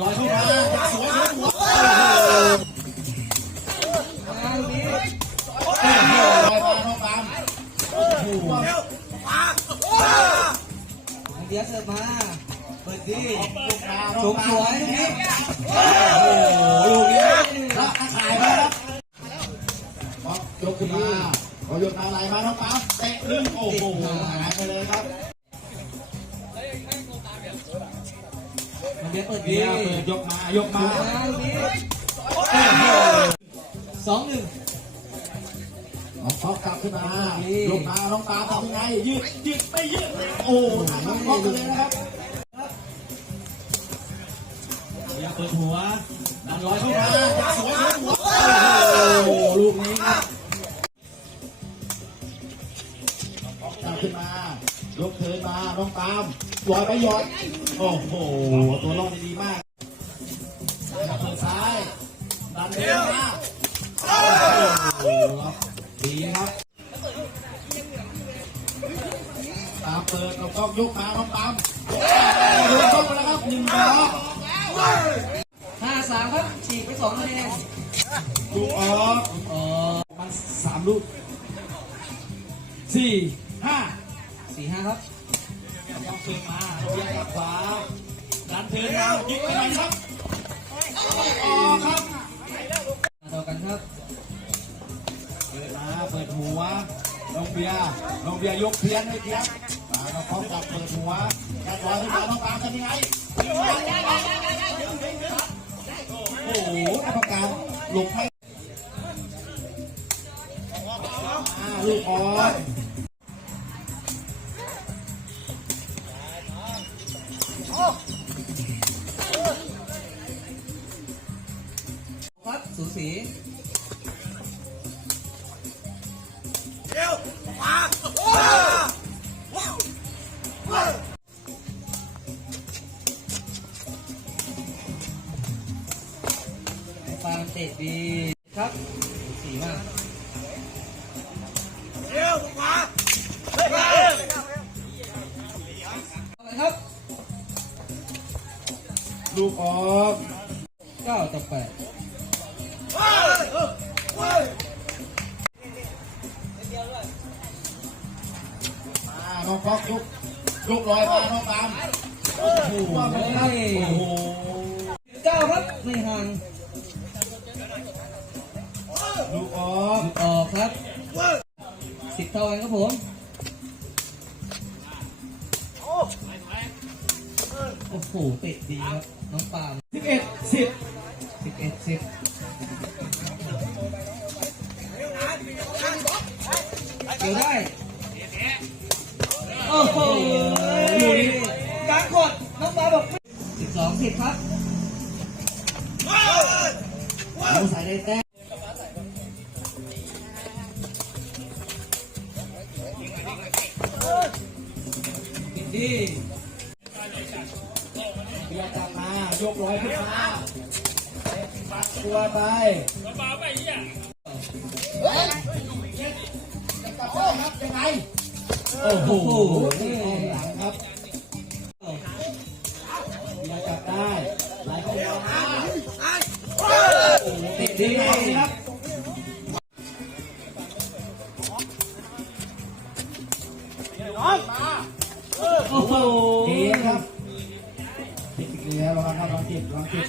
ลอยเข้ามาสวยครับหัวมาลูกนี้ลอยมาน้องปามโอ้โหอันเดียเสิร์ฟมาเปิดดีลูกมาสูงสวยลูกนี้โอ้โหลูกนี้ละตะข่ายมาครับบอลยกขึ้นมาพอยกมาไหลมาน้องปามเตะลึงโอ้โหหายไปเลยครับ เดียเปิดดีเดียวเปิดยกมายกมาสองหนึ่งน้องฟอกกลับขึ้นมาลงมาน้องปาทำยังไง ยืดยืดไม่ยืดโอ้ทางน้องฟอกไปเลยนะครับอย่าเปิดหัวดันลอยเข้ามาสวยครับหัวโอ้ลูกนี้ครับกลับขึ้นมา ยกเทินมาน้องปามลอยไปหยอดโอ้โห ตัวรอดดีมากดันซ้ายดันเดินมาโอ้โหดีครับ ตามเปิดเราก็ยกมาน้องปามโดนต้องไปแล้วครับหนึ่งดอกห้าสามครับฉีกไปสองคะแนนลูกออกอ๋อมันสามลูกสี่ห้า สี่ห้าครับต้องเชิญมาเบียร์กับขวาดันเทินมายิงไปไหนครับออกครับต่อกันครับเปิดมาเปิดหัวน้องเบียร์น้องเบียร์ยกเพี้ยนไม่เพี้ยนมาเราพร้อมกับเปิดหัวแกะบอลขึ้นมาน้องปามทำยังไงโอ้โหกรรมการหลบไม่อ่าลูกออ กครับสูสีปาล์มเตะดีครับสีมากเอาไปครับลูกออกเก้าต่อแปดมา น้องฟอกลุกลุกลอยมาน้องปามโอ้โหเลยครับโอ้โหเก้าครับไม่ห่างลูกออกออกครับสิบเท่ากันครับผมโอ้โหเตะดีครับน้องปาล์มสิบเอ็ดสิบ โอ้โหการกดน้องปาล์มบอกสิบสองสิบครับเราใส่ได้แต้ดีเบียร์กลับมายกลอยขึ้นมาปัดตัวไปกลับไปครับยังไง โอ้โหหลังครับเบียร์จับได้ไหลเข้ามาติดดีครับโอ้โหเกมครับติดอีกแล้วลองครับลองจิบลองจิบ